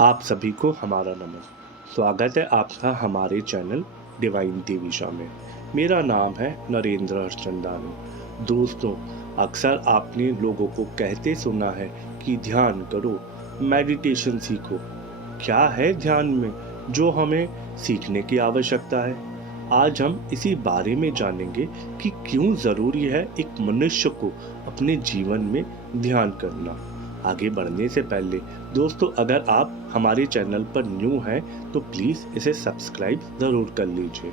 आप सभी को हमारा नमन। स्वागत है आपका हमारे चैनल डिवाइन दिशा में। मेरा नाम है नरेंद्र हरचंदानी। दोस्तों, अक्सर आपने लोगों को कहते सुना है कि ध्यान करो, मेडिटेशन सीखो। क्या है ध्यान में जो हमें सीखने की आवश्यकता है? आज हम इसी बारे में जानेंगे कि क्यों ज़रूरी है एक मनुष्य को अपने जीवन में ध्यान करना। आगे बढ़ने से पहले दोस्तों, अगर आप हमारे चैनल पर न्यू हैं तो प्लीज़ इसे सब्सक्राइब ज़रूर कर लीजिए।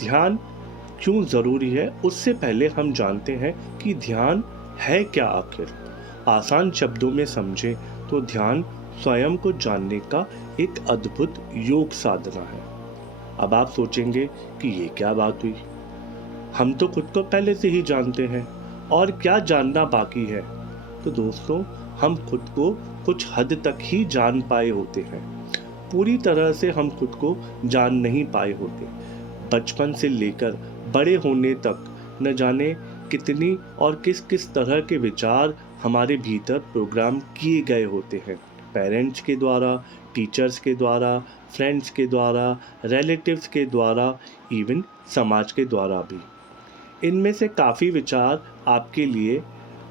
ध्यान क्यों ज़रूरी है, उससे पहले हम जानते हैं कि ध्यान है क्या आखिर। आसान शब्दों में समझें तो ध्यान स्वयं को जानने का एक अद्भुत योग साधना है। अब आप सोचेंगे कि ये क्या बात हुई, हम तो खुद को पहले से ही जानते हैं और क्या जानना बाकी है। तो दोस्तों, हम खुद को कुछ हद तक ही जान पाए होते हैं, पूरी तरह से हम खुद को जान नहीं पाए होते। बचपन से लेकर बड़े होने तक न जाने कितनी और किस किस तरह के विचार हमारे भीतर प्रोग्राम किए गए होते हैं, पेरेंट्स के द्वारा, टीचर्स के द्वारा, फ्रेंड्स के द्वारा, रिलेटिव्स के द्वारा, इवन समाज के द्वारा भी। इनमें से काफ़ी विचार आपके लिए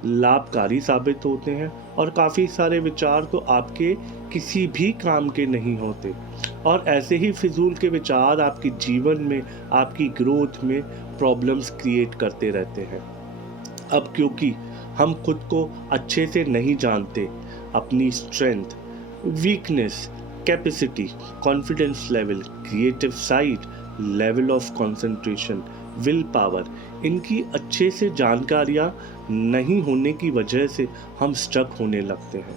लाभकारी साबित होते हैं और काफ़ी सारे विचार तो आपके किसी भी काम के नहीं होते। और ऐसे ही फिजूल के विचार आपके जीवन में, आपकी ग्रोथ में प्रॉब्लम्स क्रिएट करते रहते हैं। अब क्योंकि हम खुद को अच्छे से नहीं जानते, अपनी strength, weakness, capacity, confidence level, creative side, level of concentration, will power, इनकी अच्छे से जानकारियाँ नहीं होने की वजह से हम स्टक होने लगते हैं।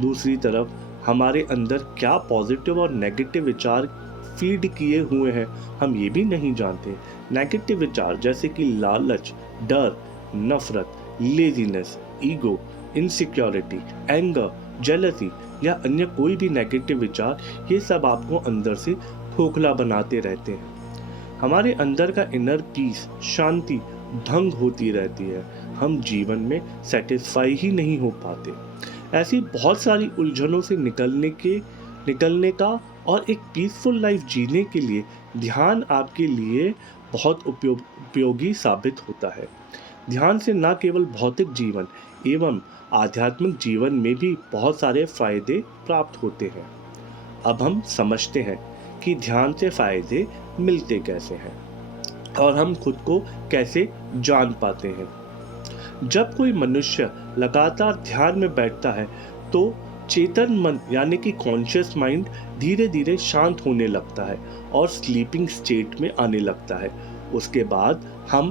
दूसरी तरफ हमारे अंदर क्या पॉजिटिव और नेगेटिव विचार फीड किए हुए हैं, हम ये भी नहीं जानते। नेगेटिव विचार जैसे कि लालच, डर, नफरत, laziness, ego, insecurity, anger, jealousy या अन्य कोई भी नेगेटिव विचार, ये सब आपको अंदर से खोखला बनाते रहते हैं। हमारे अंदर का इनर पीस, शांति भंग होती रहती है। हम जीवन में सेटिस्फाई ही नहीं हो पाते। ऐसी बहुत सारी उलझनों से निकलने का और एक पीसफुल लाइफ जीने के लिए ध्यान आपके लिए बहुत उपयोगी साबित होता है। ध्यान से न केवल भौतिक जीवन एवं आध्यात्मिक जीवन में भी बहुत सारे फायदे प्राप्त होते हैं। अब हम समझते हैं कि ध्यान से फायदे मिलते कैसे हैं और हम खुद को कैसे जान पाते हैं। जब कोई मनुष्य लगातार ध्यान में बैठता है तो चेतन मन यानी कि कॉन्शियस माइंड धीरे धीरे शांत होने लगता है और स्लीपिंग स्टेट में आने लगता है। उसके बाद हम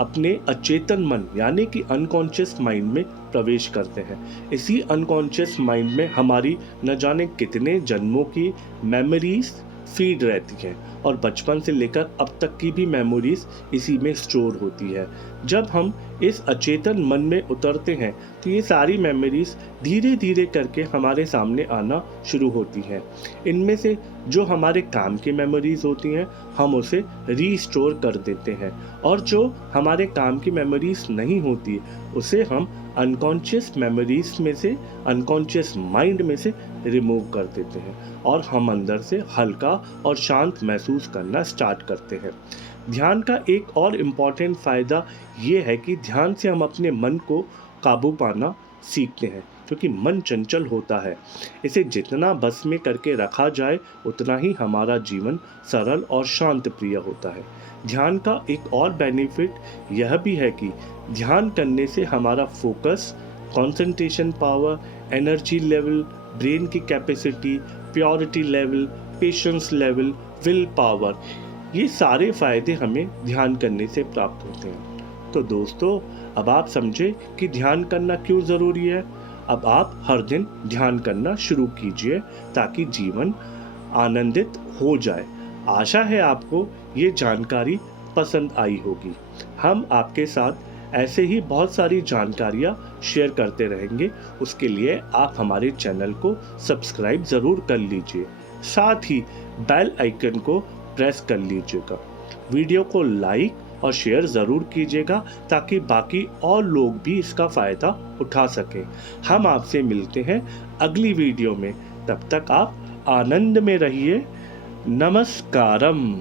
अपने अचेतन मन यानी कि अनकॉन्शियस माइंड में प्रवेश करते हैं। इसी अनकॉन्शियस माइंड में हमारी न जाने कितने जन्मों की मेमोरीज फीड रहती हैं और बचपन से लेकर अब तक की भी मेमोरीज इसी में स्टोर होती है। जब हम इस अचेतन मन में उतरते हैं तो ये सारी मेमोरीज धीरे धीरे करके हमारे सामने आना शुरू होती हैं। इनमें से जो हमारे काम की मेमोरीज होती हैं हम उसे रीस्टोर कर देते हैं और जो हमारे काम की मेमोरीज नहीं होती उसे हम अनकॉन्शियस मेमोरीज में से, अनकॉन्शियस माइंड में से रिमूव कर देते हैं और हम अंदर से हल्का और शांत महसूस करना स्टार्ट करते हैं। ध्यान का एक और इम्पॉर्टेंट फ़ायदा ये है कि ध्यान से हम अपने मन को काबू पाना सीखते हैं, क्योंकि मन चंचल होता है। इसे जितना बस में करके रखा जाए उतना ही हमारा जीवन सरल और शांत प्रिय होता है। ध्यान का एक और बेनिफिट यह भी है कि ध्यान करने से हमारा focus, concentration power, energy level, brain की capacity, purity level, patience level, will power, ये सारे फायदे हमें ध्यान करने से प्राप्त होते हैं। तो दोस्तों, अब आप समझे कि ध्यान करना क्यों ज़रूरी है। अब आप हर दिन ध्यान करना शुरू कीजिए ताकि जीवन आनंदित हो जाए। आशा है आपको ये जानकारी पसंद आई होगी। हम आपके साथ ऐसे ही बहुत सारी जानकारियाँ शेयर करते रहेंगे। उसके लिए आप हमारे चैनल को सब्सक्राइब ज़रूर कर लीजिए, साथ ही बेल आइकन को प्रेस कर लीजिएगा। वीडियो को लाइक और शेयर ज़रूर कीजिएगा ताकि बाकी और लोग भी इसका फ़ायदा उठा सकें। हम आपसे मिलते हैं अगली वीडियो में। तब तक आप आनंद में रहिए। नमस्कारम।